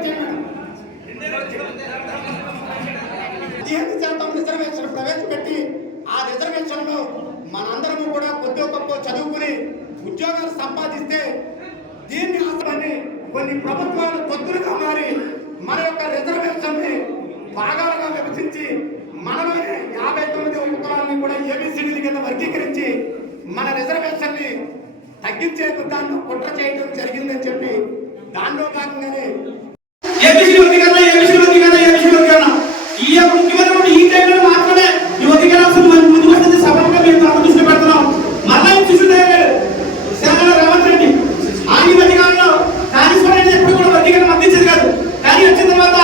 15% reservation ప్రవేశపెట్టి ఆ reservation లో మనందరము కూడా కొద్ది గొప్ప చదువుకుని ఉద్యోగాలు సంపాదిస్తే దీన్ని ఆసరాన్ని కొన్ని ప్రభుత్వాలు తొత్తులుగా మారి మన యొక్క రిజర్వేషన్ ని భాగాలుగా విభజించి మనలోనే 59 ఉపకులాలను కూడా ఏబిసిడీల కింద వర్గీకరించి మన రిజర్వేషన్ ని తగ్గించే దాన్ని కుట్ర చేయడం జరిగిందని చెప్పి దానిలో భాగంగానే ఈ ముఖ్యమంత్రి ఈ టైంలో మాత్రమే ఈ అధికారం ముందు వస్తుంది సభగా మేము దృష్టి పెడుతున్నాం. మళ్ళీ చూసుకుంటే తెలంగాణ రేవంత్ రెడ్డి ఆయన అధికారంలో కాళేశ్వరం అనేది ఎప్పుడు కూడా వర్గీకరణ అందించేది కాదు. కానీ వచ్చిన తర్వాత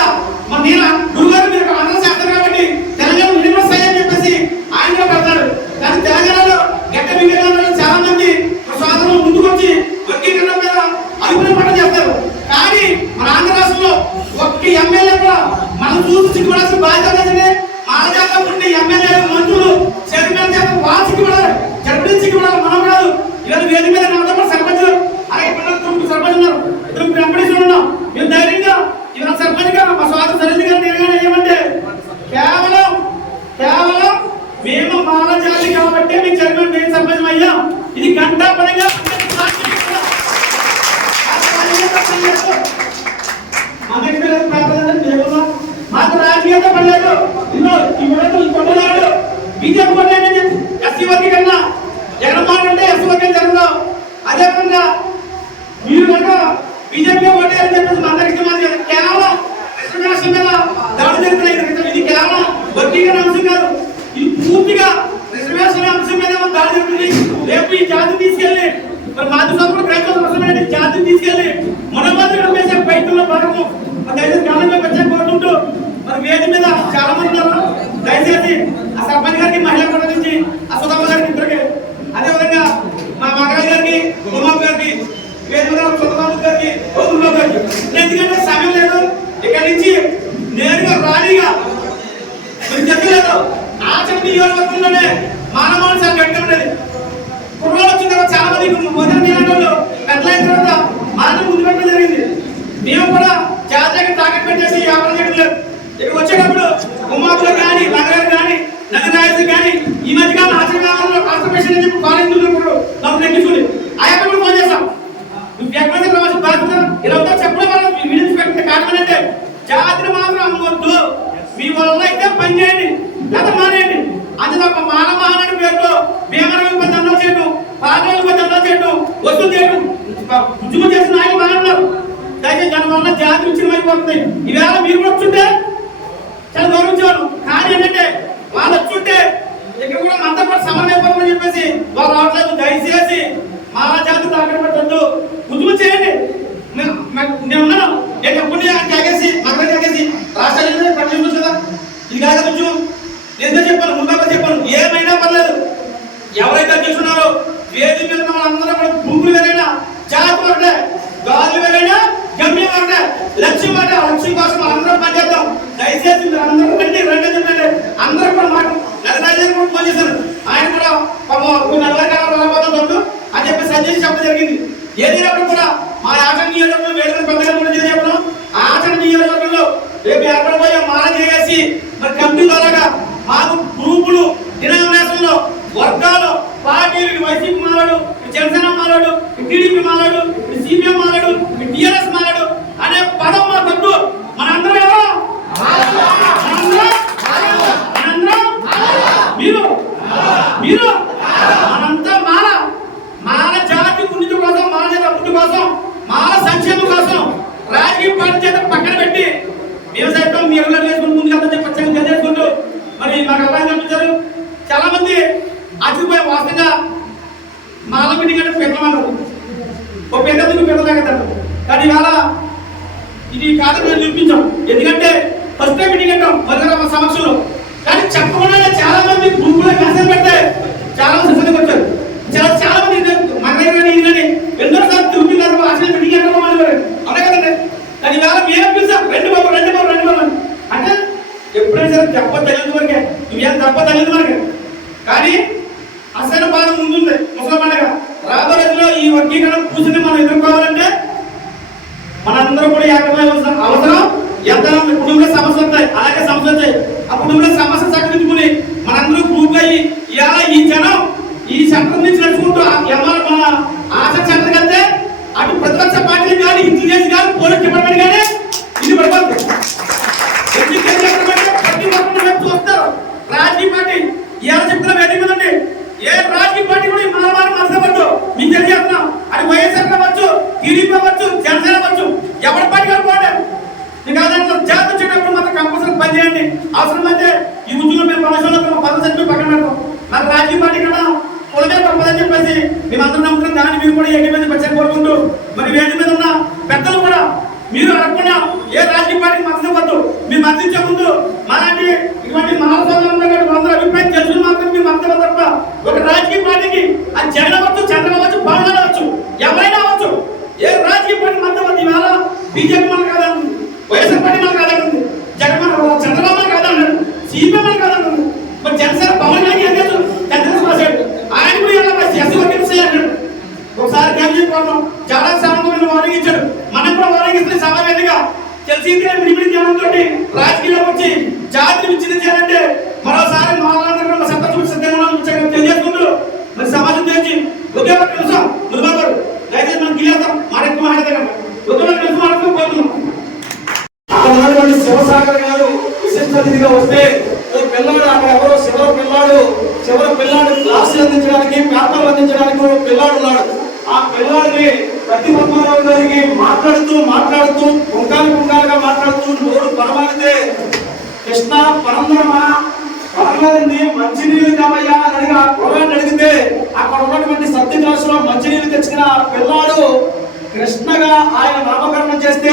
మన నేను గురుగారు మీరు ఆంధ్ర శాస్త్రం కాబట్టి తెలంగాణ యూనివర్స్ అని చెప్పేసి ఆయన పెడతారు. కానీ తెలంగాణలో గట్ట వివేకానంద చాలా మంది స్వాతంత్రం ముందుకు వచ్చి వర్గీకరణ మీద అభిప్రాయం చేస్తారు. కానీ మన ఆంధ్ర రాష్ట్రంలో ఒక్క ఎమ్మెల్యే కూడా మనం చూసి సిగ్గుపడాల్సిన బాధ్యత ఆజాత ఉండే ఎమ్మెల్యేలు మంత్రులు చైర్మన్ చేత వాళ్ళు సిగ్గుపడాలి, జడ్పీ సిగ్గుపడాలి, మనం కాదు. ఇవాళ వేది మీద నమ్మకం సర్పంచులు 60 సర్పంచ్ ఉన్నారు, 2 ఎంపీడీసీలు ఉన్నాం. మేము ధైర్యంగా ఇవాళ సర్పంచ్ గా మా స్వాతంత్ర సరైన నిర్ణయం ఏమంటే కేవలం మేము మాల జాతి కాబట్టి మేము చైర్మన్ మేము సర్పంచ్ అయ్యాం. ఇది గంటా పరంగా మాకు రాజకీయంగా పడలేదు. బీజేపీ పడలేదు. ఎస్సీ వర్గీకరణ జగన్మోహన్ అంటే ఎస్సీ వర్గం జరగదు. అదేవిధంగా మీరు కనుక బీజేపీ ఓటేయాలని చెప్పేసి మా అందరికీ కేవలం రిజర్వేషన్ మీద దాడి జరుగుతున్నాయి. ఇది కేవలం వర్గీకరణ అంశం కాదు, ఇది పూర్తిగా రిజర్వేషన్ అంశం మీద దాడి జరుగుతుంది. రేపు ఈ జాతిని తీసుకెళ్లి మరి మాది సభ్యుడు క్రైస్తవ జాతిని తీసుకెళ్లి మనోమంత్రి వేసే బయటలో పడము దయచేసి గమనంలో పెట్టాలని కోరుకుంటూ మరి వేది మీద చాలా మంది ఉన్నారు. దయచేసి ఆ సర్పంచ్ గారికి మహిళా మండలి నుంచి ఆ సుధమ్మ గారికి ఇద్దరికి, అదేవిధంగా మా మగరాజు గారికి ఉమాబు గారికి వేది మీద సుధమ్మ గారికి గోధుమ గారికి ఎందుకంటే సమయం లేదు. ఇక్కడి నుంచి నేరుగా ర్యాలీగా మీరు చెప్పలేదు ఆచరణ నియోజకవర్గంలోనే మానవాళి చాలా గట్టిగా ఉండేది. కుర్రోలు వచ్చిన తర్వాత చాలా మంది మొదటి నిలయంలో పెద్దలైన తర్వాత మనం ముందు పెట్టడం జరిగింది. మేము కూడా జాతరకి టార్గెట్ పెట్టేసి వ్యాపారం చేయడం లేదు. ఇక్కడ వచ్చేటప్పుడు ఉమాబులు కానీ నగరాలు కానీ నగరాయలు కానీ ఈ మధ్యకాలం ఆచరణలో కాన్సర్వేషన్ అని చెప్పి కాలేజీలో కూడా నాకు నెగ్గించుకోండి ఆయన కూడా ఫోన్ చేస్తాం. ఎక్కడైతే రావాల్సిన బాధ్యత ఇలా చెప్పడం వల్ల మీడియం పెట్టే కారణం అంటే జాతర మాత్రం అమ్మవద్దు, మీ వల్ల అయితే పని చేయండి లేదా మానేయండి. అంతే తప్ప మానవహాని పేరుతో భీమరావు దండాలు చేయడం, పాదాలు దండాలు చేయడం, వసూలు చేయడం ఉద్యమం చేసిన నాయకులు మాట్లాడుతున్నారు. దయచేసి దాని వల్ల జాతి విచ్ఛిన్నమైపోతుంది. ఈవేళ మీరు కూడా వచ్చుంటే చాలా గౌరవించేవారు. కానీ ఏంటంటే వాళ్ళు వచ్చుంటే ఇక్కడ కూడా మనతో పాటు సమన్వయపడమని చెప్పేసి వాళ్ళు రావట్లేదు. దయచేసి మాలా జాతి తాకట్టు పెట్టద్దు, ఉద్యమం చేయండి. నేను ఉన్నాను ఎప్పుడు తాగేసి మగ తాగేసి రాష్ట్రాలు పట్టించు కదా, ఇది కాక కొంచెం నేను చెప్పాను ముందు చెప్పాను ఏమైనా పర్లేదు. ఎవరైతే అధ్యక్షున్నారో వేది మీద వాళ్ళందరూ కూడా భూములు వేరైనా జాతి ఒకటే గాలి వేరైనా గమ్యం ఒకటే లక్ష్యం ఒకటే. ఆ లక్ష్యం కోసం అందరం పనిచేద్దాం. దయచేసి మీరు అందరూ రండి చెప్పండి. అందరూ కూడా మాకు నగరాజు కూడా ఫోన్ చేశారు. ఆయన కూడా 40 కాలం రాబోతుంది అని చెప్పి సందేశం చెప్పడం జరిగింది. ఏదైనప్పుడు కూడా మా ఆచరణ నియోజకవర్గంలో వేరే పెద్దగా కూడా చెప్పడం ఆచరణ నియోజకవర్గంలో రేపు ఏర్పడిపోయే మాల చేసి మరి కమిటీ ద్వారా మాకు గ్రూపులు డినామినేషన్లో వర్గాలు పార్టీలు వైసీపీ మాలాడు, జనసేన మాలాడు, టీడీపీ మాలాడు, సిపిఎం మాలాడు, టిఆర్ఎస్ మాలాడు అనే పదం మా తట్టు మనందరం ఎవరు మీరు మనంతా మాల జాతి ఉన్నతి కోసం, మాల జాతి అభివృద్ధి కోసం, మాల సంక్షేమం కోసం రాజకీయ పార్టీ చేత పక్కన పెట్టి మేము సైతం మీ ఎవరు వేసుకుని ముందుకు చెప్పి తెలియజేసుకుంటూ మరి మాకు అభిప్రాయం కనిపించారు. చాలా మంది ఆశ్చర్యపోయే వాస్తవంగా మాల మీటింగ్ అంటే పెద్దవాళ్ళు ఒక పెద్దలకు పెద్దలాగతారు. కానీ ఇవాళ ఇది కాదని మేము చూపించాం. ఎందుకంటే ఫస్ట్ టైం మీటింగ్ అంటాం మధుర సమక్షంలో. కానీ చెప్పకుండానే చాలా మంది గ్రూపులో మెసేజ్ పెడితే చాలా మంది సిబ్బందికి వచ్చారు. చాలా మంది మన దగ్గర ఎన్నో సార్లు తిరుగుతున్నారు అసలు మీటింగ్ అంటాం అవునా కదండి. కానీ ఇవాళ మేము పిలిచాం రెండు బాబు అంటే ఎప్పుడైనా సరే దెబ్బ తెలియదు వరకే, ఇవేం దెబ్బ తెలియదు వరకే. కానీ అసలు బాధ ముందుంది ముసలి పండుగ. రాబోయే రోజుల్లో ఈ వర్గీకరణ కూర్చుని మనం ఎదుర్కోవాలంటే మనందరూ కూడా ఏకమైన అవసరం. కుటుంబంలో సమస్య సరిదిద్దుకుని మనందరూ గ్రూప్ అయ్యి ఇవాళ ఈ జనం ఈ సెంటర్ నుంచి నడుచుకుంటూ మన ఆశా సెంటర్కి వెళ్తే అటు ప్రతిపక్ష పార్టీలు కానీ ఇంటెలిజెన్స్ కానీ పోలీస్ డిపార్ట్మెంట్ కానీ ఇది పడిపోతుంది. ప్రతి ఒక్కరు చూస్తారు. రాజకీయ పార్టీ ఇవాళ చెప్తున్న వేదిక మీద ఉంది. ఏ రాజకీయ పార్టీ కూడా మన మనసు మీకు తెలియజేస్తున్నాం. అది వైఎస్ఆర్ అవ్వచ్చు, టీడీపీ అవ్వచ్చు, జనసేన అవ్వచ్చు, ఎవరి పార్టీ గారు పోవడం మీకు దాంట్లో జాతి వచ్చేటప్పుడు మాత్రం కంపల్సరీ పనిచేయండి. అవసరమైతే ఈ ఉద్యోగం మేము ప్రవేశంలో పద్ధతి పక్కన పెడతాం. మరి రాజకీయ పార్టీ కన్నా కులమే తప్పదని చెప్పేసి మేమందరం నమ్ముతున్నాం. దాన్ని మీరు కూడా ఏకీ మీద వచ్చని కోరుకుంటూ మరి వేదిక మీద ఉన్న పెద్దలు కూడా మీరు అడగకుండా ఏ రాజకీయ పార్టీకి మద్దతు ఇవ్వద్దు. మీరు మద్దతిచ్చే ముందు అలాంటి ఇటువంటి అందరూ అభిప్రాయం తెలుసుకుని మాత్రం మీరు మద్దతు ఇవ్వదు తప్ప ఒక రాజకీయ పార్టీకి అది జగన్ అవ్వచ్చు, చంద్రబాబు అవ్వచ్చు, పవన్ అవ్వచ్చు, ఎవరైనా అవ్వచ్చు, ఏ రాజకీయ పార్టీ మద్దతు ఇవ్వదు. ఇవాళ బీజేపీ మన కాదంటుంది, వైఎస్ఆర్ పార్టీ మన కాదంటుంది, జగన్ చంద్రబాబు మన కాదన్నాడు, సిపిఎం మన కాదన్నాడు. మరి జనసేన పవన్ కళ్యాణ్ రాశాడు, ఆయన కూడా ఎస్సీ వర్గీకరణ అన్నాడు. ఒకసారి కేంద్రీయ కోణం చాలా సామాన్యులను వారగించాడు. మనం కూడా వారగిస్తున్న సమావేదిగా తెలిసి జ్ఞానంతో రాజకీయాలకు వచ్చి జాతిని విచ్ఛిన్నం చేయాలంటే మరోసారి మహారాజు సత్తా చూసి సిద్ధంగా తెలియజేసుకుంటూ మరి సమాజం తెచ్చి ఒకే ఒక నిమిషం దుర్గారు దయచేసి మనం గీలేస్తాం మాట ఎక్కువ మాట్లాడతాం. ఒకే ఒక నిమిషం మాట్లాడుకోబోతున్నాం. శివసాగర్ గారు విశిష్ట అతిథిగా వస్తే పిల్లాడు అక్కడ ఎవరో చివరి పిల్లాడు క్లాసులు అందించడానికి, పేపర్లు అందించడానికి పిల్లాడు ఉన్నాడు. ఆ పిల్లాడిని ప్రతి పద్మారావు గారికి మాట్లాడుతూ పుంకాలుగా మాట్లాడుతూ నోరు పరమాడితే కృష్ణ పరమని మంచినీళ్ళు కావయ్యా అని అడిగి ఆ పొలాన్ని అడిగితే అక్కడ ఉన్నటువంటి సత్య క్లాసులో మంచినీళ్ళు తెచ్చుకున్న ఆ పిల్లాడు కృష్ణగా ఆయన నామకరణం చేస్తే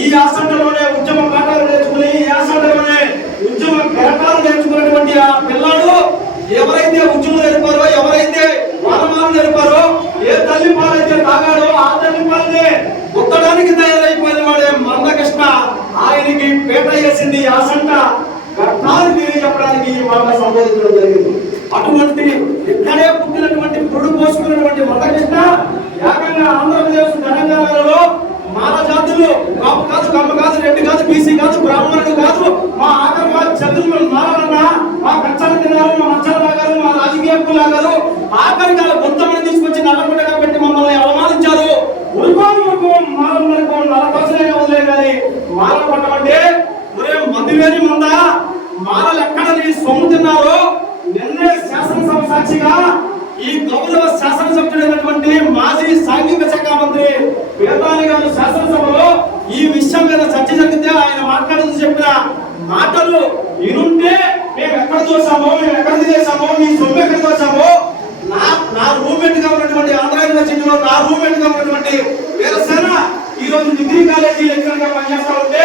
ఈ ఆసంటలోనే ఉద్యమ పాఠాలు నేర్చుకుని, ఈ ఆసంటలోనే ఉద్యమ ఘటాలు నేర్చుకున్నటువంటి ఆ పిల్లాడు ఎవరైతే ఉద్యమం నేర్పారో, ఎవరైతే వానమాలు నేర్పారో, ఏ తల్లి పాలైతే తాగాడో ఆ తల్లి పాలనే ఉత్తడానికి తయారైపోయిన వాడే మందకృష్ణ ఆయనకి పేట వేసింది ఆసంట ఘటాలు తెలియజెప్పడానికి మాట సంబోధించడం జరిగింది. అటువంటి ఇక్కడే పుట్టినటువంటి పురుడు పోసుకున్నటువంటి మందకృష్ణ ఏకంగా ఆంధ్రప్రదేశ్ తెలంగాణలో మాల జాతులు కాపు కాదు, కమ్మ కాదు, రెడ్డి కాదు, బీసీ కాదు, బ్రాహ్మణుడు కాదు, మా ఆఖరి కాదు చంద్రులు మారన్నా, మా కచ్చలు తిన్నారు, మా మచ్చలు లాగారు, మా రాజకీయ లాగారు, ఆఖరి కాల కొంతమంది తీసుకొచ్చి నల్లగుడ్డగా పెట్టి మమ్మల్ని అవమానించారు. ఉరుకోను మాలలకు నల్ల పర్సనే వదిలే కానీ మాల పట్టమంటే ఒరే మధ్యవేని మంద మాలలు ఎక్కడ నీ సొమ్ము తిన్నారు. నిన్నే శాసనసభ సాక్షిగా ఈ గౌరవ శాసనసభ్యుడైనటువంటి మాజీ సాంఘిక శాఖ మంత్రి పేదాని గారు శాసనసభలో ఈ విషయం మీద చర్చ జరిగితే ఆయన మాట్లాడుతూ చెప్పిన మాటలు వినుంటే మేము ఎక్కడ చూసామో, మేము ఎక్కడ చేసామో, మీ సొమ్ము ఎక్కడ చూసామో, నా రూమ్మేట్ గా ఉన్నటువంటి ఆంధ్ర యూనివర్సిటీలో నా రూమ్మేట్ గా ఉన్నటువంటి వీరసేన ఈ రోజు డిగ్రీ కాలేజీ లెక్చరర్ గా పనిచేస్తా ఉంటే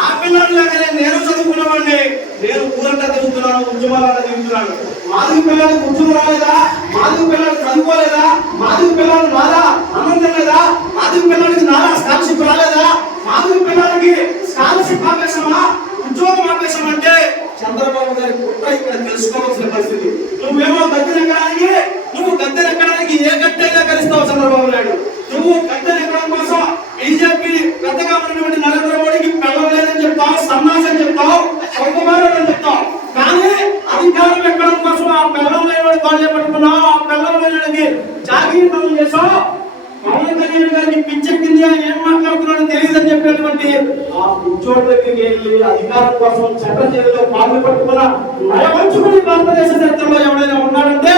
ఆ పిల్లలాగానే నేను చదువుకున్నవాడిని, నేను ఊరంతా తిరుగుతున్నాను, ఉద్యమాలంతా తిరుగుతున్నాను. మాదిగ పిల్లలకు ఉద్యోగం రాలేదా, మాదిగ పిల్లలకు చదువుకోలేదా, మాదిగ పిల్లలు నారా అన్నం లేదా, మాదిగ పిల్లలకి నారా స్కాలర్షిప్ రాలేదా, మాదిగ పిల్లలకి స్కాలర్షిప్ ఆపేసామా, ఉద్యోగం ఆపేసామంటే చంద్రబాబు గారి కుట్ర ఇక్కడ తెలుసుకోవాల్సిన పరిస్థితి. నువ్వేమో గద్దెనెక్కడానికి ఏ గట్టైనా కలుస్తావు చంద్రబాబు నాయుడు. నువ్వు గద్దెనెక్కడం కోసం బీజేపీ పెద్దగా ఉన్నటువంటి నరేంద్ర మోడీకి పెళ్ళలేదని చెప్తావు, సన్నాసం చెప్తావు, సౌకుమారని చెప్తావు. కానీ అధికారం ఎక్కడం కోసం ఆ పెళ్ళం లేని కాళ్ళు పట్టుకున్నావు, ఆ పెళ్ళం లేని జాగీరం చేసావు. పవన్ కళ్యాణ్ గారికి పిచ్చెక్కింది, ఏం మాట్లాడుతున్నాడో తెలియదని చెప్పేటువంటి ఆ ఉద్యోగుల దగ్గరికి వెళ్ళి అధికారం కోసం చట్ట చేతిలో పాలు పట్టుకున్న నయవంచుకుని భారతదేశ చరిత్రలో ఎవరైనా ఉన్నాడంటే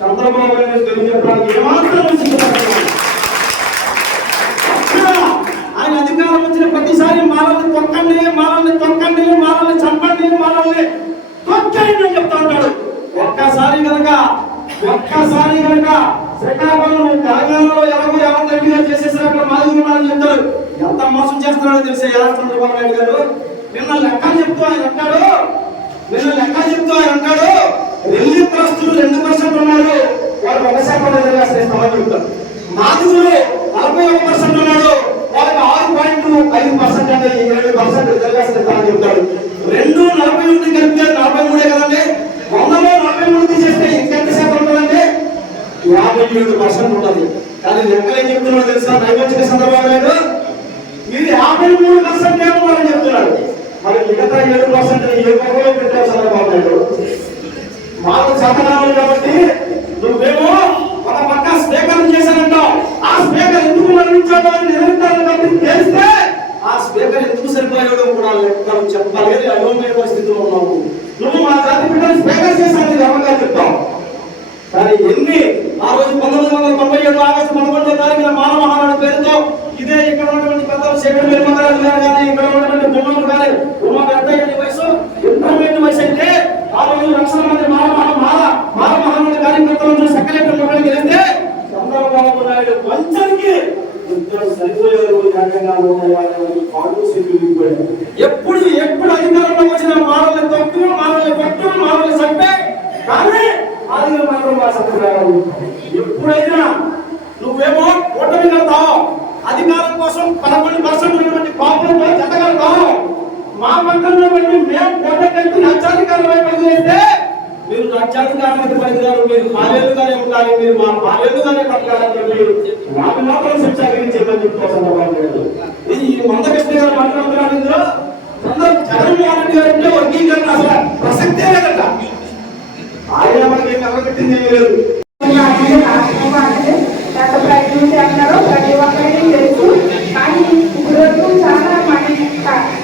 చంద్రబాబు గారిని తెలియజెప్పడానికి ఏమాత్రం ఆయన అధికారం వచ్చిన ప్రతిసారి మాలల్ని తొక్కండి, మాలల్ని చంపండి, మాలల్ని తొక్కండి అని చెప్తా ఉంటాడు. ఒక్కసారి కనుక శ్రీకాకుళం తెలంగాణలో ఎవరు రెడ్డిగా చేసేసారు, అక్కడ మాదిగున్నారని చెప్తారు. ఎంత మోసం చేస్తున్నాడో తెలిసే చంద్రబాబు నాయుడు గారు నిన్న లెక్కలు చెప్తూ ఆయన అంటాడు రెల్లి ప్రస్తులు 2% ఉన్నారు, వాళ్ళు 1% రిజర్వేషన్ చెప్తారు. మాదిగులు 41% ఉన్నాడు, వాళ్ళకి 6.5% అంటే 7% రిజర్వేషన్ ఇస్తామని చెప్తాడు. 240 కలిపితే 43 కదండి, 100లో 43 తీసేస్తే ఇంకెంత శాతం ఉంటుందండి, 57% ఉంటుంది. కానీ లెక్కలు ఏం చెప్తున్నాడు తెలుసా నైవేద్య చంద్రబాబు నాయుడు, ఇది 53% ఏమో అని చెప్తున్నాడు. మరి మిగతా 7% ఏ మొక్కలో పెట్టారు చంద్రబాబు నాయుడు? మాకు చేతనాలు కాబట్టి నువ్వేమో ఒక పక్క స్పీకర్ చేశానంటావు. ఆ స్పీకర్ ఎందుకు మరణించాడో అని నిరంతరం కాబట్టి తెలిస్తే ఆ స్పీకర్ ఎందుకు సరిపోయాడో కూడా లెక్కలు చెప్పాలి. అయోమయ పరిస్థితిలో ఉన్నావు. నువ్వు మా జాతి బిడ్డలు స్పీకర్ చేశాను గర్వంగా చెప్తావు. కానీ ఎన్ని ఆ రోజు 1997 ఆగస్టు 11వ తారీఖున మానవ మహానాడు పేరుతో ఇదే ఇక్కడ ఉన్నటువంటి పెద్దలు శేఖర్ వేలుమగరాజు గారు కానీ ఇక్కడ ఉన్నటువంటి బొమ్మలు కానీ బొమ్మ పెద్ద వయసు ఇంటర్మీడియట్ వయసు అయితే ఆ రోజు లక్షల మంది మానవ మహానాడు కార్యకర్తలను సెక్రటరీ మొక్కలు గెలిస్తే చంద్రబాబు నాయుడు పంచానికి సరిపోయారు. ఎప్పుడు అధికారంలో వచ్చిన మానవులు తక్కువ మానవులు పట్టు మానవులు చంపే కానీ ఎప్పుడైనా నువ్వేమో ఓటమి కడతావు. అధికారం కోసం 11% పాపంతో జతగలుగుతావు. మా పక్కన మేము కోటకెళ్తూ రాజ్యాధికారం వైపు వేస్తే మీరు రాజ్యాధికారానికి పనికిరారు, మీరు పాలేలుగానే ఉండాలి, మీరు మా పాలేలుగానే పట్టాలని చెప్పి నాకు మాత్రం శిక్షాకరించేమని చెప్తాను. ఈ మందకృష్ణ గారు మాట్లాడుతున్నారు. ఇందులో జగన్మోహన్ రెడ్డి గారు అంటే వర్గీకరణ అసలు ప్రసక్తే లేదట. ఆయన మనకి కలగట్టింది ఏమీ లేదు. ప్రయత్నం చేస్తారో ప్రతి ఒక్కరికి తెలుసు. కానీ ఇప్పుడు చాలా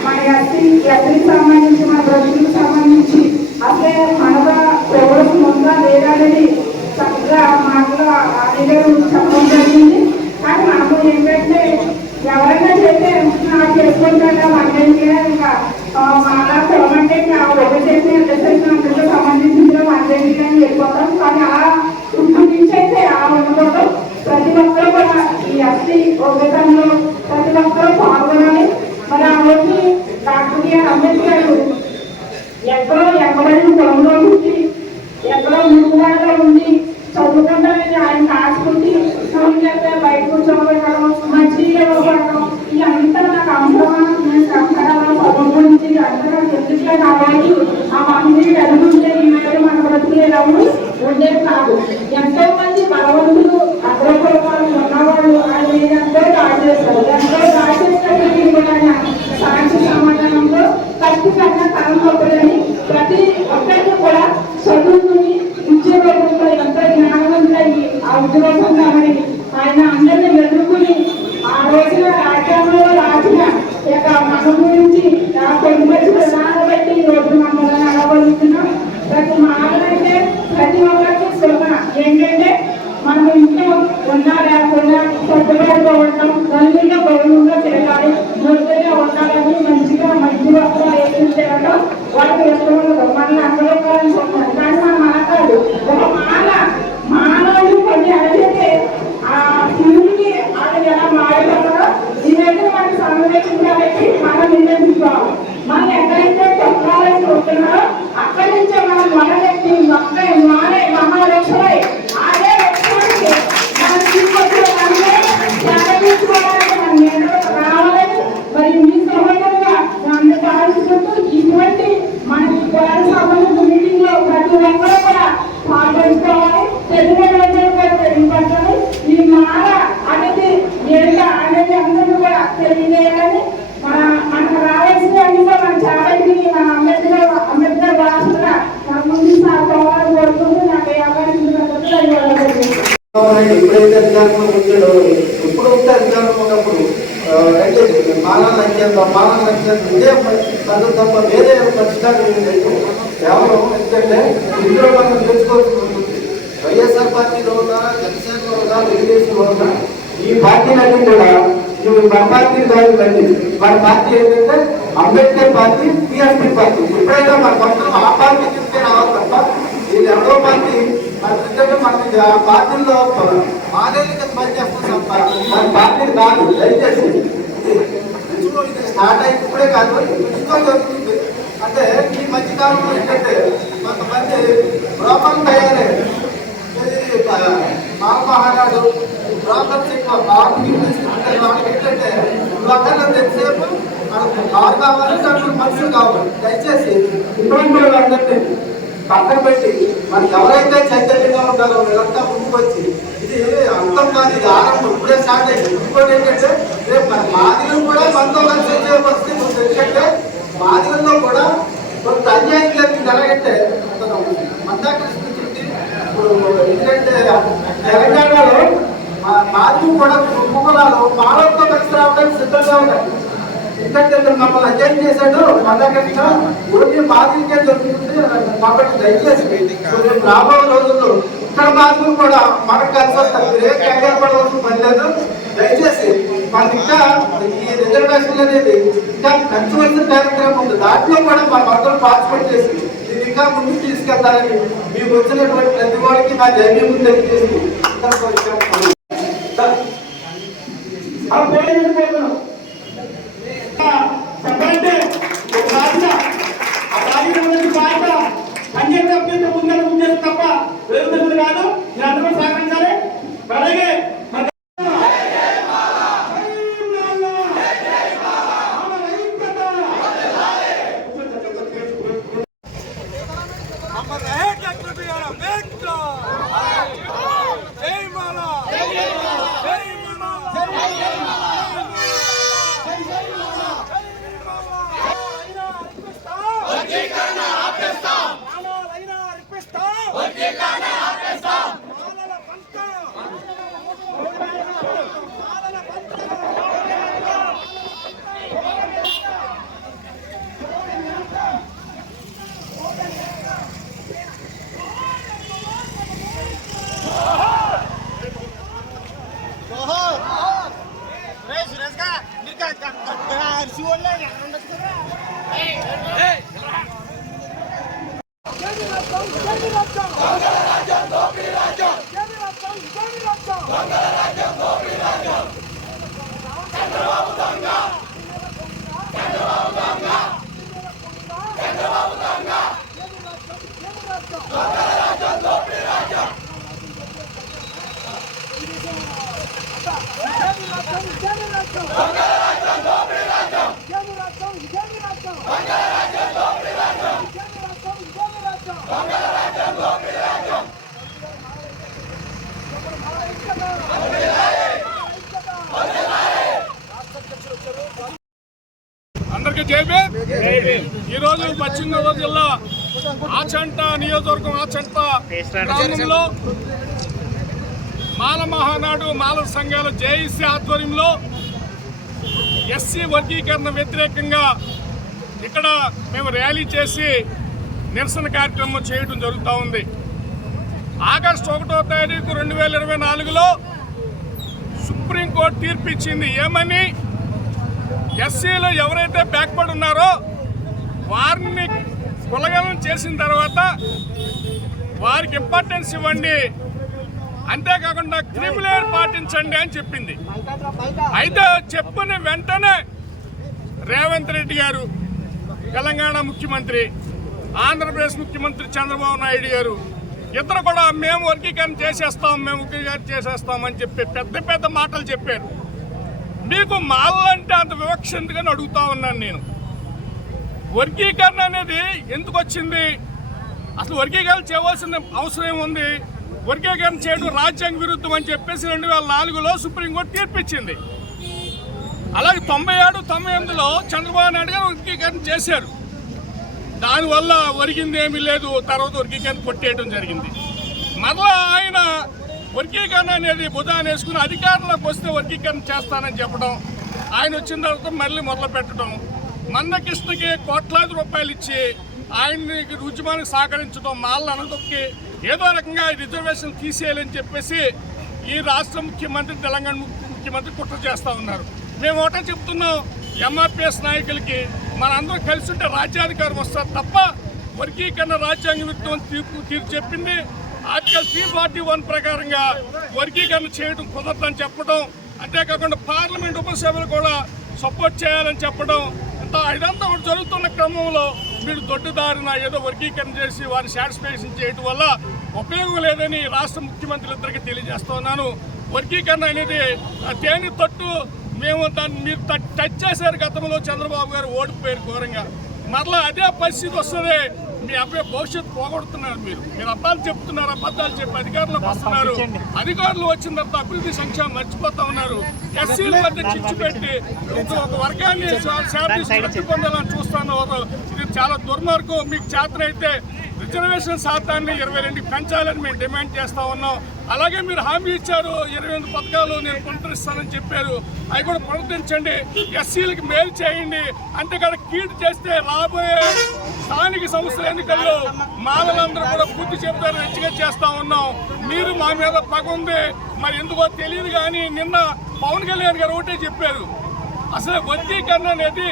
మన ఎస్సీకి సంబంధించి మన బ్రతుకులకు సంబంధించి అసలే మనగా ప్రోగ్రెస్ ఉందా లేదా అనేది చక్కగా మాటలో అడిగారు చెప్పడం జరిగింది. కానీ మనకు ఏంటంటే ఎవరైనా చేస్తే నాకు చేసుకుంటారా మనకి ఇంకా అలా తెలమంటే ఒక చేసిన అందరితో సంబంధించిన మనకి వెళ్ళిపోతాం. కానీ అలా నుంచి ఆ ఉండడం ప్రతి ఒక్కరు కూడా ఈ ఎస్సీ విధంలో ప్రతి ఒక్కరు పాల్గొనాలి. మరి ఆ రోజు డాక్టర్ బిఆర్ అంబేద్కర్ ఎక్కడో ఎక్కడైనా పొలంలో ఉండి ఎక్కడో ముందుగా ఉండి చదువుకుంటానని ఆయన ఆడుకుంటే బయట కూర్చోబెట్టడం మంచి ఇవ్వబడడం ఇదంతా నాకు అవసరమా చదువు గురించి అంతగా తెలుసులే. ఆ రోజు ఆ మంది ఎదుగుంటే ఈ వేళ మన బ్రతికేటప్పుడు ఉండేది కాదు. ఎంతో మంది బలవంతులు అగ్రకులపాలు ఉన్నవాళ్ళు ఆయన ఎంతో దాడి చేస్తారు. ఎంతో దాడి చేసినప్పటికీ కూడా సాక్షి సమాధానంలో ఖచ్చితంగా తరం తప్పదని ప్రతి ఒక్కరికి కూడా చదువుకుని ఉద్యోగంలో ఎంతో జ్ఞానవంతులయ్యి ఆ ఉద్యోగంగా మరి ఆయన అందరినీ ఎదుర్కొని ఆ రోజున రాజ్యాంగంలో రాసిన యొక్క మన గురించి కొనుగోలు ప్రధాన బట్టి ఈ రోజు మమ్మల్ని అడగలుగుతున్నాం. ప్రతి మాటలంటే ప్రతి ఒక్కరికి సులభ ఏంటంటే మనం ఇంట్లో ఉన్నా లేకుండా కొత్తగా ఉండడం నలుగురిగా గౌరవంగా తిరగాలి, మురుగుగా ఉండాలని మంచిగా మంచి వస్త్రాలు వేసుకుని తిరగడం వాళ్ళకి ఇష్టం ఉండదు. మనల్ని అందరూ కావాలనుకుంటున్నారు. కానీ మన మాట్లాడు ఒక మానవుడు కొన్ని అడిగితే ఆ శివుడికి ఆయన ఎలా మాట్లాడతారో ఇవన్నీ మనకి సంరక్షించాలని మనం నిర్ణయించుకోవాలి. మనం ఎక్కడైతే చెప్పాలని చూస్తున్నారో అక్కడి నుంచే మనం మొదలెట్టి మానే మహాలక్ష్మై అదే లక్ష్యానికి మనం తీసుకొచ్చేదాన్ని ప్రారంభించుకోవడానికి మనం నేను రావాలని మరి మీ సహోదరుగా నన్ను పాటించుకుంటూ ఇటువంటి మనకి కులానికి సంబంధించిన మీటింగ్ లో ప్రతి ఒక్కరూ కూడా పాల్గొంచుకోవాలి. తెలియపరచాలి. ఈ మాల అనేది ఏంటో అనేది అందరూ కూడా తెలియజేయాలని మనకు రావాల్సిన అన్ని కూడా మన చాలాకి మన అంబేద్కర్ రాష్ట్ర ముందు సాగుకోవాలని కోరుకుంటూ నాకు ఎప్పుడైతే అధికారంలో వచ్చాడో ఎప్పుడు ఉంటే అధికారంలో ఉన్నప్పుడు మానవ ఇదే పద్ధతి తప్ప వేరే పరిష్కారం లేదు. కేవలం ఎందుకంటే ఇందులో మనం తెలుసుకోవాల్సి ఉంటుంది. వైఎస్ఆర్ పార్టీలో ఉన్నా, జనసేనలో ఉన్నా, తెలుగుదేశంలో ఉన్నా ఈ పార్టీలన్నీ కూడా మన పార్టీ కాదు. మన పార్టీ ఏంటంటే అంబేద్కర్ పార్టీ, టీఆర్పీ పార్టీ. ఎప్పుడైనా మన పక్కన ఆ పార్టీ చూస్తే రావాలి తప్ప ఇది ఎవరో పార్టీ మనకి ఆ పార్టీలో మాదేళ్ళకి పనిచేస్తుంది తప్ప మన పార్టీని కాదు. దయచేసి స్టార్ట్ అయ్యి ఇప్పుడే కాదు, ఇంకో జరుగుతుంది. అంటే ఈ మధ్యకాలంలో ఏంటంటే కొంతమంది బ్రోకర్లు తయారయ్యారు. మహానాడు బ్రోకర్స్ ఎక్కువ వాళ్ళకి ఏంటంటే బ్రోకర్లు ఎంతసేపు మనకు కారు కావాలి, దాంట్లో మనుషులు కావాలి. దయచేసి ఇటువంటి వాళ్ళందరినీ పక్కన పెట్టి మనకి ఎవరైతే చైతన్యంగా ఉంటారో వీళ్ళంతా ముందుకు వచ్చి ఇది అంతం కాదు, ఇది ఆరంభం, ఇప్పుడే స్టార్ట్ అయింది. ఇంకోటి ఏంటంటే రేపు మన మాదిగలు కూడా మనతో కలిసి వచ్చే పరిస్థితి ఉంది. ఎందుకంటే మాదిగల్లో కూడా కొంత అన్యాయం జరిగింది. ఎలాగంటే మందాకృష్ణ చుట్టి ఇప్పుడు ఎందుకంటే తెలంగాణలో మాది కూడా కుక్కలాలు మానవతో కలిసి రావడానికి సిద్ధంగా ఉన్నాయి. ఎందుకంటే మమ్మల్ని అన్యాయం చేశాడు మందాకృష్ణ, ఓన్లీ మాదిరికే జరుగుతుంది కాబట్టి దయచేసి రాబోయే రోజుల్లో ఇక్కడ మాత్రం కూడా మనకు కలిసి వస్తారు. ఏ కంగారు పడవలసిన పని లేదు. దయచేసి మనకి ఇంకా ఈ రిజర్వేషన్ అనేది ఇంకా పెంచవలసిన కార్యక్రమం ఉంది. దాంట్లో కూడా మా వర్గం పార్టిసిపేట్ చేసి ఇది ఇంకా ముందుకు తీసుకెళ్తారని మీకు వచ్చినటువంటి ప్రతి వాడికి నా ధైర్యం తెలియజేసి చెప్పంటే పంచాయతీ అభ్యర్థి ముందర ఉద్దేశం తప్ప వేరుదలు కాదు. నేను అందరూ సహకరించాలి. అలాగే అందరికీ జైబే. ఈరోజు పశ్చిమ గోదావరి జిల్లా ఆచంట నియోజకవర్గం ఆచంట గ్రామంలో మాల మహానాడు మాల సంఘాల జేఏసీ ఆధ్వర్యంలో ఎస్సీ వర్గీకరణ వ్యతిరేకంగా ఇక్కడ మేము ర్యాలీ చేసి నిరసన కార్యక్రమం చేయడం జరుగుతూ ఉంది. ఆగస్టు 1వ తారీఖు 2024లో సుప్రీంకోర్టు తీర్పు ఇచ్చింది. ఏమని? ఎస్సీలో ఎవరైతే బ్యాక్వర్డ్ ఉన్నారో వారిని కులగణన చేసిన తర్వాత వారికి ఇంపార్టెన్స్ ఇవ్వండి, అంతేకాకుండా క్రిమినల్ పాటించండి అని చెప్పింది. అయితే చెప్పిన వెంటనే రేవంత్ రెడ్డి గారు, తెలంగాణ ముఖ్యమంత్రి, ఆంధ్రప్రదేశ్ ముఖ్యమంత్రి చంద్రబాబు నాయుడు గారు ఇద్దరు కూడా మేము వర్గీకరణ చేసేస్తాం, మేము వర్గీకరణ చేసేస్తామని చెప్పి పెద్ద పెద్ద మాటలు చెప్పారు. మీకు మాలంటే అంత వివక్ష ఎందుకని అడుగుతా ఉన్నాను నేను. వర్గీకరణ అనేది ఎందుకు వచ్చింది? అసలు వర్గీకరణ చేయవలసిన అవసరం ఏముంది? వర్గీకరణ చేయడం రాజ్యాంగ విరుద్ధం అని చెప్పేసి 2004లో సుప్రీంకోర్టు తీర్పిచ్చింది. అలాగే 97, 98లో చంద్రబాబు నాయుడు గారు వర్గీకరణ చేశారు. దానివల్ల ఒరిగింది ఏమీ లేదు. తర్వాత వర్గీకరణ కొట్టేయడం జరిగింది. మరలా ఆయన వర్గీకరణ అనేది భుజాన్ని వేసుకుని అధికారంలోకి వస్తే వర్గీకరణ చేస్తానని చెప్పడం, ఆయన వచ్చిన తర్వాత మళ్ళీ మొదలు పెట్టడం, మందకృష్ణకి కోట్లాది రూపాయలు ఇచ్చి ఆయన్ని ఉద్యమానికి సహకరించడం, మాలను అనదొక్కి ఏదో రకంగా రిజర్వేషన్ తీసేయాలని చెప్పేసి ఈ రాష్ట్ర ముఖ్యమంత్రి, తెలంగాణ ముఖ్యమంత్రి కుట్ర చేస్తూ ఉన్నారు. మేము ఒకటే చెప్తున్నాం, ఎంఆర్పిఎస్ నాయకులకి మనందరూ కలిసి ఉంటే రాజ్యాధికారం వస్తారు తప్ప వర్గీకరణ రాజ్యాంగ విరుద్ధం తీర్పు చెప్పింది. ఆర్టికల్ 341 ప్రకారంగా వర్గీకరణ చేయడం కుదరదని చెప్పడం, అంతేకాకుండా పార్లమెంట్ ఉపసభ్యులు కూడా సపోర్ట్ చేయాలని చెప్పడం, ఇదంతా కూడా జరుగుతున్న క్రమంలో మీరు దొడ్డుదారిన ఏదో వర్గీకరణ చేసి వారిని సాటిస్ఫాక్షన్ చేయడం వల్ల ఉపయోగం లేదని రాష్ట్ర ముఖ్యమంత్రులిద్దరికీ తెలియజేస్తున్నాను. వర్గీకరణ అనేది తేని తట్టు, మేము దాన్ని మీరు టచ్ చేశారు. గతంలో చంద్రబాబు గారు ఓడిపోయారు ఘోరంగా. మరలా అదే పరిస్థితి వస్తుంది. మీ అబ్బాయి భవిష్యత్తు పోగొడుతున్నారు. మీరు అబద్ధాలు చెప్తున్నారు, అబద్ధాలు చెప్పి అధికారులకు వస్తున్నారు. అధికారులు వచ్చిన తర్వాత అభివృద్ధి సంక్షేమం మర్చిపోతా ఉన్నారు. ఎస్సీల మధ్య చిచ్చు పెట్టి ఒక వర్గాన్ని శాంతి పొందాలని చూస్తున్నారు. ఇది చాలా దుర్మార్గం. మీకు చేతనైతే రిజర్వేషన్ శాతాన్ని 22 పెంచాలని మేము డిమాండ్ చేస్తా ఉన్నాం. అలాగే మీరు హామీ ఇచ్చారు 28 పథకాలు నేను పునరుద్ధరిస్తానని చెప్పారు. అవి కూడా పునరుద్ధరించండి. ఎస్సీలకి మేలు చేయండి. అంతేకాదు కీడు చేస్తే రాబోయే స్థానిక సంస్థల ఎన్నికల్లో మాలలందరూ కూడా పూర్తి చెబుతారు హెచ్చరిక చేస్తా ఉన్నాం. మీరు మా మీద పగ ఉంది, మరి ఎందుకో తెలియదు. కానీ నిన్న పవన్ కళ్యాణ్ గారు ఒకటే చెప్పారు, అసలు వర్గీకరణ అనేది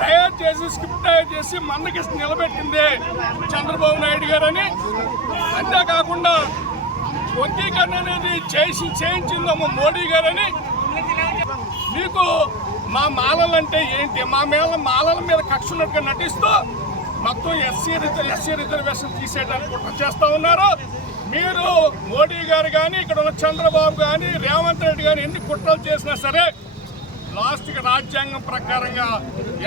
తయారు చేసి స్క్రిప్ట్ తయారు చేసి మందకి నిలబెట్టింది చంద్రబాబు నాయుడు గారని. అంతేకాకుండా వర్గీకరణ అనేది చేయించిందేమో మోడీ గారని. మీకు మా మాలలంటే ఏంటి, మాలల మీద కక్ష ఉన్నట్టుగా నటిస్తూ మొత్తం ఎస్సీ రిజర్వేషన్ తీసేయడానికి కుట్ర చేస్తూ ఉన్నారు. మీరు మోడీ గారు కానీ ఇక్కడ ఉన్న చంద్రబాబు కానీ రేవంత్ రెడ్డి కానీ ఎన్ని కుట్రలు చేసినా సరే లాస్ట్కి రాజ్యాంగం ప్రకారంగా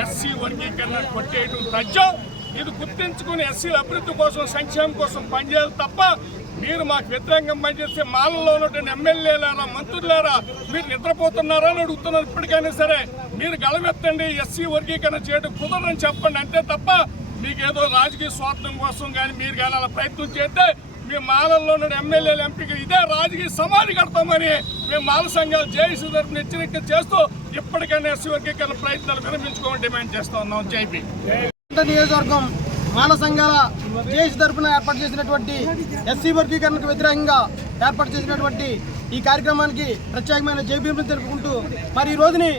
ఎస్సీ వర్గీకరణ కొట్టేయడం తథ్యం. ఇది గుర్తించుకుని ఎస్సీల అభివృద్ధి కోసం సంక్షేమం కోసం పనిచేయాలి తప్ప మీరు మాకు వ్యతిరేకంగా పనిచేస్తే మాలలో ఉన్నటువంటి ఎమ్మెల్యేలారా మంత్రులారా మీరు నిద్రపోతున్నారా అని అడుగుతున్నారు. ఇప్పటికైనా సరే మీరు గళమెత్తండి, ఎస్సీ వర్గీకరణ చేయడం కుదరని చెప్పండి. అంతే తప్ప మీకు ఏదో రాజకీయ స్వార్థం కోసం కానీ మీరు కానీ అలా ప్రయత్నం చేస్తే మేము మాలల్లో ఉన్న ఎమ్మెల్యేలు ఎంపీకి ఇదే రాజకీయ సమాధి కడతామని మేము మాల సంఘాలు జేఏసీ తరఫున హెచ్చరిక చేస్తూ ఇప్పటికైనా ఎస్సీ వర్గీకరణ ప్రయత్నాలు విరమించుకోమని డిమాండ్ చేస్తూ ఉన్నాం. జైపీ నియోజకవర్గం మాల సంఘాల జేఏసీ తరఫున ఏర్పాటు చేసినటువంటి ఎస్సీ వర్గీకరణకు వ్యతిరేకంగా ఏర్పాటు చేసినటువంటి ఈ కార్యక్రమానికి ప్రత్యేకమైన జైభీములు తెలుపుకుంటూ మరి ఈ రోజుని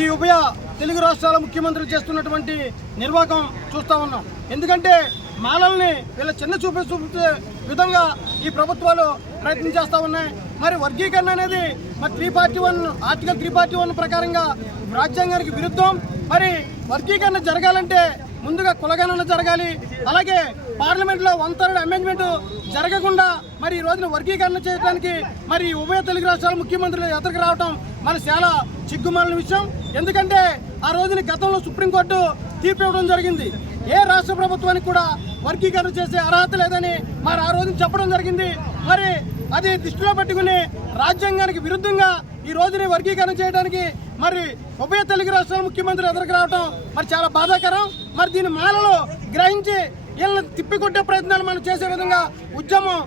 ఈ ఉభయ తెలుగు రాష్ట్రాల ముఖ్యమంత్రులు చేస్తున్నటువంటి నిర్వాహకం చూస్తూ ఉన్నాం. ఎందుకంటే మాలల్ని వీళ్ళ చిన్న చూపే విధంగా ఈ ప్రభుత్వాలు ప్రయత్నం చేస్తూ ఉన్నాయి. మరి వర్గీకరణ అనేది మరి 341 ఆర్టికల్ 341 ప్రకారంగా రాజ్యాంగానికి విరుద్ధం. మరి వర్గీకరణ జరగాలంటే ముందుగా కులగణన జరగాలి. అలాగే పార్లమెంట్లో 1/3 అమెండ్మెంట్ జరగకుండా మరి ఈ రోజున వర్గీకరణ చేయడానికి మరి ఉభయ తెలుగు రాష్ట్రాల ముఖ్యమంత్రులు ఎదురుకు రావడం మరి చాలా సిగ్గుమాలిన విషయం. ఎందుకంటే ఆ రోజున గతంలో సుప్రీంకోర్టు తీర్పు ఇవ్వడం జరిగింది. ఏ రాష్ట్ర ప్రభుత్వానికి కూడా వర్గీకరణ చేసే అర్హత లేదని మరి ఆ రోజున చెప్పడం జరిగింది. మరి అది దృష్టిలో పెట్టుకుని రాజ్యాంగానికి విరుద్ధంగా ఈ రోజుని వర్గీకరణ చేయడానికి మరి ఉభయ తెలుగు రాష్ట్రాల ముఖ్యమంత్రులు ఎదురుకు రావడం మరి చాలా బాధాకరం. మరి దీని మాలలో గ్రహించి వీళ్ళని తిప్పికొట్టే ప్రయత్నాలు మనం చేసే విధంగా ఉద్యమం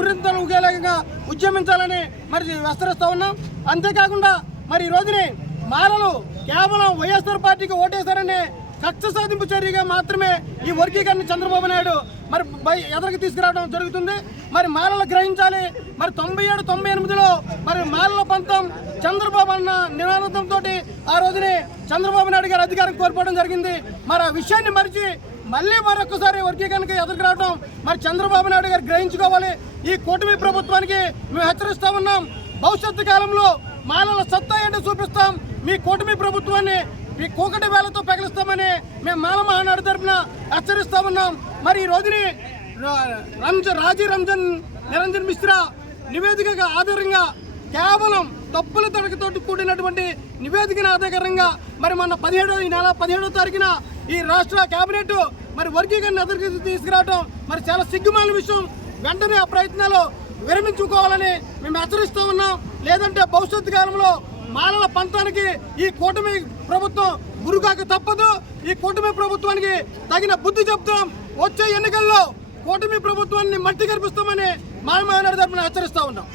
ఉరితలు ఉగేలాగా ఉద్యమించాలని మరి విస్తరిస్తూ ఉన్నాం. అంతేకాకుండా మరి ఈ రోజుని మాలలు కేవలం వైఎస్ఆర్ పార్టీకి ఓటేశారనే కక్ష సాధింపు చర్యగా మాత్రమే ఈ వర్గీకరణ చంద్రబాబు నాయుడు మరి ఎదురుకు తీసుకురావడం జరుగుతుంది. మరి మాలలు గ్రహించాలి. మరి 97-98లో మరి మాలల పంతం చంద్రబాబు అన్న నినాదంతో ఆ రోజునే చంద్రబాబు నాయుడు గారు అధికారం కోల్పోవడం జరిగింది. మరి ఆ విషయాన్ని మరిచి మళ్ళీ మరొకసారి వర్గీకరణకు ఎదురు రావడం మరి చంద్రబాబు నాయుడు గారు గ్రహించుకోవాలి. ఈ కూటమి ప్రభుత్వానికి మేము హెచ్చరిస్తా ఉన్నాం. భవిష్యత్తు కాలంలో మాలల సత్తా ఏంటో చూపిస్తాం. మీ కూటమి ప్రభుత్వాన్ని మీ కూకటి వేలతో పగిలిస్తామని మేము మాల మహానాడు తరఫున హెచ్చరిస్తా ఉన్నాం. మరి ఈ రోజుని రాజీ నిరంజన్ మిశ్రా నివేదిక ఆధారంగా కేవలం తప్పుల తడకతోటి కూడినటువంటి నివేదికను ఆధారంగా మరి మొన్న 17వ తారీఖున ఈ రాష్ట్ర కేబినెట్ మరి వర్గీకరణ ఎదురు తీసుకురావడం మరి చాలా సిగ్గుమాలిన విషయం. వెంటనే ఆ ప్రయత్నాలు విరమించుకోవాలని మేము హెచ్చరిస్తూ ఉన్నాం. లేదంటే భవిష్యత్తు కాలంలో మాలల పంతానికి ఈ కూటమి ప్రభుత్వం గురుకాక తప్పదు. ఈ కూటమి ప్రభుత్వానికి తగిన బుద్ధి చెప్తాం. వచ్చే ఎన్నికల్లో కూటమి ప్రభుత్వాన్ని మట్టి కనిపిస్తామని మాల మహానాడు తరపున హెచ్చరిస్తా ఉన్నాం.